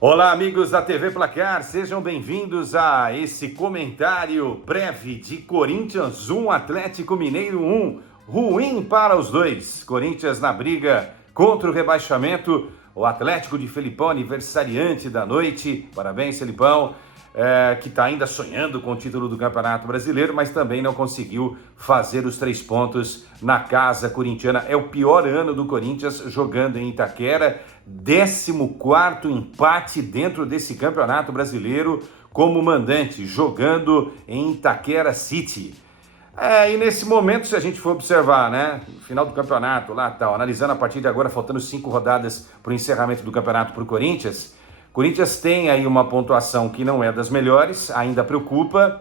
Olá, amigos da TV Placar, sejam bem-vindos a esse comentário breve de Corinthians 1, Atlético Mineiro 1. Ruim para os dois. Corinthians na briga contra o rebaixamento. O Atlético de Felipão, aniversariante da noite. Parabéns, Felipão, que está ainda sonhando com o título do Campeonato Brasileiro, mas também não conseguiu fazer os 3 pontos na casa corintiana. É o pior ano do Corinthians jogando em Itaquera. 14º empate dentro desse Campeonato Brasileiro como mandante, jogando em Itaquera City. E nesse momento, se a gente for observar, né, no final do campeonato, lá tal, analisando a partir de agora, faltando 5 rodadas para o encerramento do campeonato para o Corinthians tem aí uma pontuação que não é das melhores, ainda preocupa,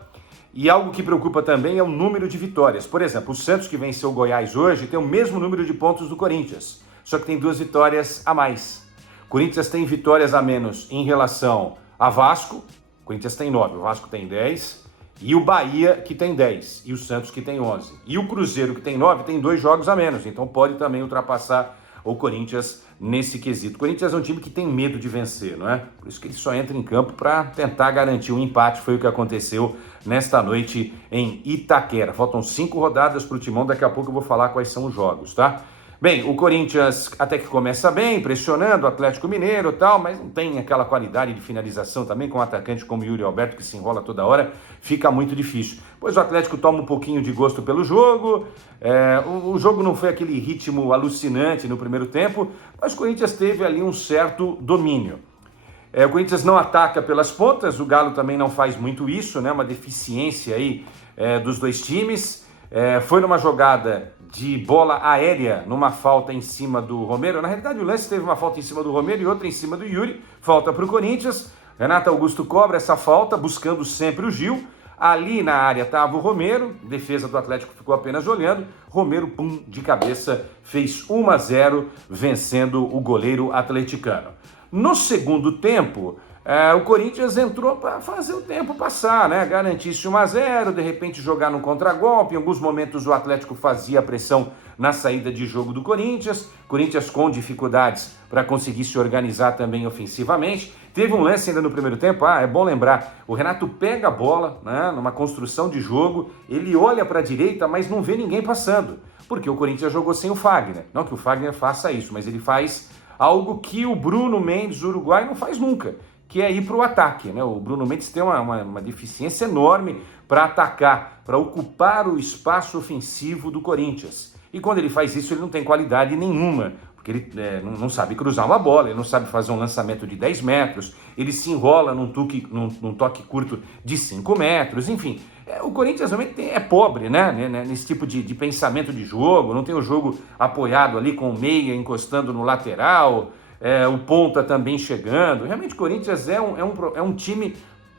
e algo que preocupa também é o número de vitórias. Por exemplo, o Santos, que venceu o Goiás hoje, tem o mesmo número de pontos do Corinthians, só que tem 2 vitórias a mais. O Corinthians tem vitórias a menos em relação a Vasco, o Corinthians tem 9, o Vasco tem 10, e o Bahia, que tem 10, e o Santos, que tem 11. E o Cruzeiro, que tem 9, tem 2 jogos a menos, então pode também ultrapassar o Corinthians nesse quesito. O Corinthians é um time que tem medo de vencer, não é? Por isso que ele só entra em campo para tentar garantir um empate. Foi o que aconteceu nesta noite em Itaquera. Faltam 5 rodadas para o Timão, daqui a pouco eu vou falar quais são os jogos, tá? Bem, o Corinthians até que começa bem, pressionando o Atlético Mineiro e tal, mas não tem aquela qualidade de finalização também, com um atacante como o Yuri Alberto, que se enrola toda hora, fica muito difícil. Pois o Atlético toma um pouquinho de gosto pelo jogo, o jogo não foi aquele ritmo alucinante no primeiro tempo, mas o Corinthians teve ali um certo domínio. O Corinthians não ataca pelas pontas, o Galo também não faz muito isso, né? Uma deficiência aí dos dois times. Foi numa jogada de bola aérea, numa falta em cima do Romero. Na realidade, o lance teve uma falta em cima do Romero e outra em cima do Yuri. Falta para o Corinthians. Renato Augusto cobra essa falta, buscando sempre o Gil. Ali na área estava o Romero, defesa do Atlético ficou apenas olhando. Romero, pum, de cabeça, fez 1-0, vencendo o goleiro atleticano. No segundo tempo, o Corinthians entrou para fazer o tempo passar, né? Garantisse 1-0, de repente jogar no contragolpe. Em alguns momentos o Atlético fazia pressão na saída de jogo do Corinthians. Corinthians com dificuldades para conseguir se organizar também ofensivamente. Teve um lance ainda no primeiro tempo, é bom lembrar, o Renato pega a bola, né, numa construção de jogo, ele olha para a direita, mas não vê ninguém passando, porque o Corinthians jogou sem o Fagner. Não que o Fagner faça isso, mas ele faz algo que o Bruno Mendes, uruguai, não faz nunca, que é ir para o ataque, né? O Bruno Mendes tem uma deficiência enorme para atacar, para ocupar o espaço ofensivo do Corinthians. E quando ele faz isso, ele não tem qualidade nenhuma, porque ele não sabe cruzar uma bola, ele não sabe fazer um lançamento de 10 metros, ele se enrola num toque curto de 5 metros, enfim. O Corinthians realmente é pobre, né? Nesse tipo de pensamento de jogo, não tem o jogo apoiado ali com o meia encostando no lateral, o ponta também chegando. Realmente o Corinthians é um time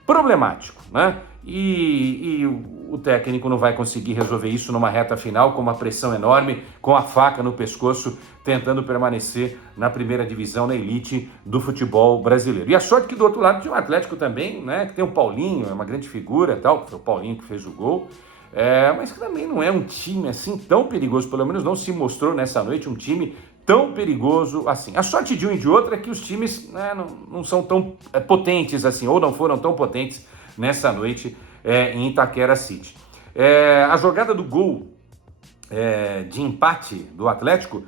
problemático, né? E o técnico não vai conseguir resolver isso numa reta final, com uma pressão enorme, com a faca no pescoço, tentando permanecer na primeira divisão, na elite do futebol brasileiro. E a sorte que do outro lado tinha o Atlético também, né? Que tem o Paulinho, é uma grande figura, tal, foi o Paulinho que fez o gol. Mas que também não é um time assim tão perigoso, pelo menos não se mostrou nessa noite um time tão perigoso assim. A sorte de um e de outro é que os times, né, não são tão potentes assim, ou não foram tão potentes nessa noite em Itaquera City. A jogada do gol de empate do Atlético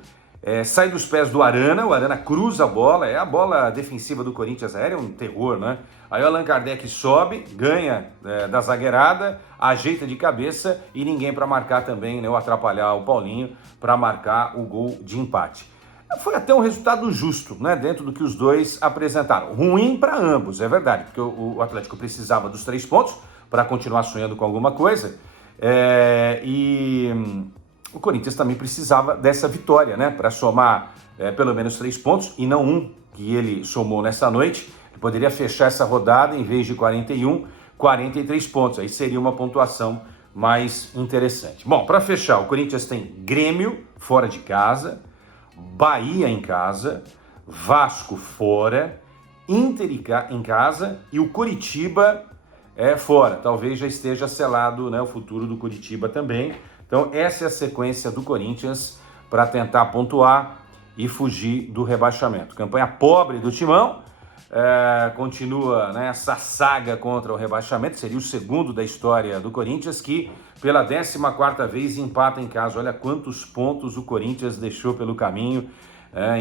sai dos pés do Arana, o Arana cruza a bola, a bola defensiva do Corinthians aérea, é um terror, né? Aí o Allan Kardec sobe, ganha da zagueirada, ajeita de cabeça e ninguém para marcar também, né, ou atrapalhar o Paulinho para marcar o gol de empate. Foi até um resultado justo, né, dentro do que os dois apresentaram. Ruim para ambos, é verdade, porque o Atlético precisava dos 3 pontos para continuar sonhando com alguma coisa, e o Corinthians também precisava dessa vitória, né, para somar pelo menos 3 pontos e não um que ele somou nessa noite. Ele poderia fechar essa rodada em vez de 41, 43 pontos. Aí seria uma pontuação mais interessante. Bom, para fechar, o Corinthians tem Grêmio fora de casa, Bahia em casa, Vasco fora, Inter em casa e o Coritiba fora. Talvez já esteja selado, né, o futuro do Coritiba também. Então essa é a sequência do Corinthians para tentar pontuar e fugir do rebaixamento. Campanha pobre do Timão, continua, né, essa saga contra o rebaixamento, seria o segundo da história do Corinthians, que pela 14ª vez empata em casa. Olha quantos pontos o Corinthians deixou pelo caminho.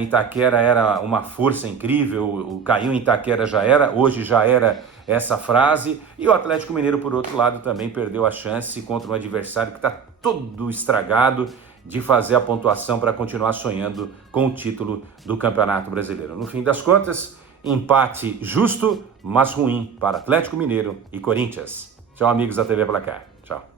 Itaquera era uma força incrível, o caiu em Itaquera já era, hoje já era essa frase, e o Atlético Mineiro, por outro lado, também perdeu a chance contra um adversário que está todo estragado de fazer a pontuação para continuar sonhando com o título do Campeonato Brasileiro. No fim das contas, empate justo, mas ruim para Atlético Mineiro e Corinthians. Tchau, amigos da TV Placar. Tchau.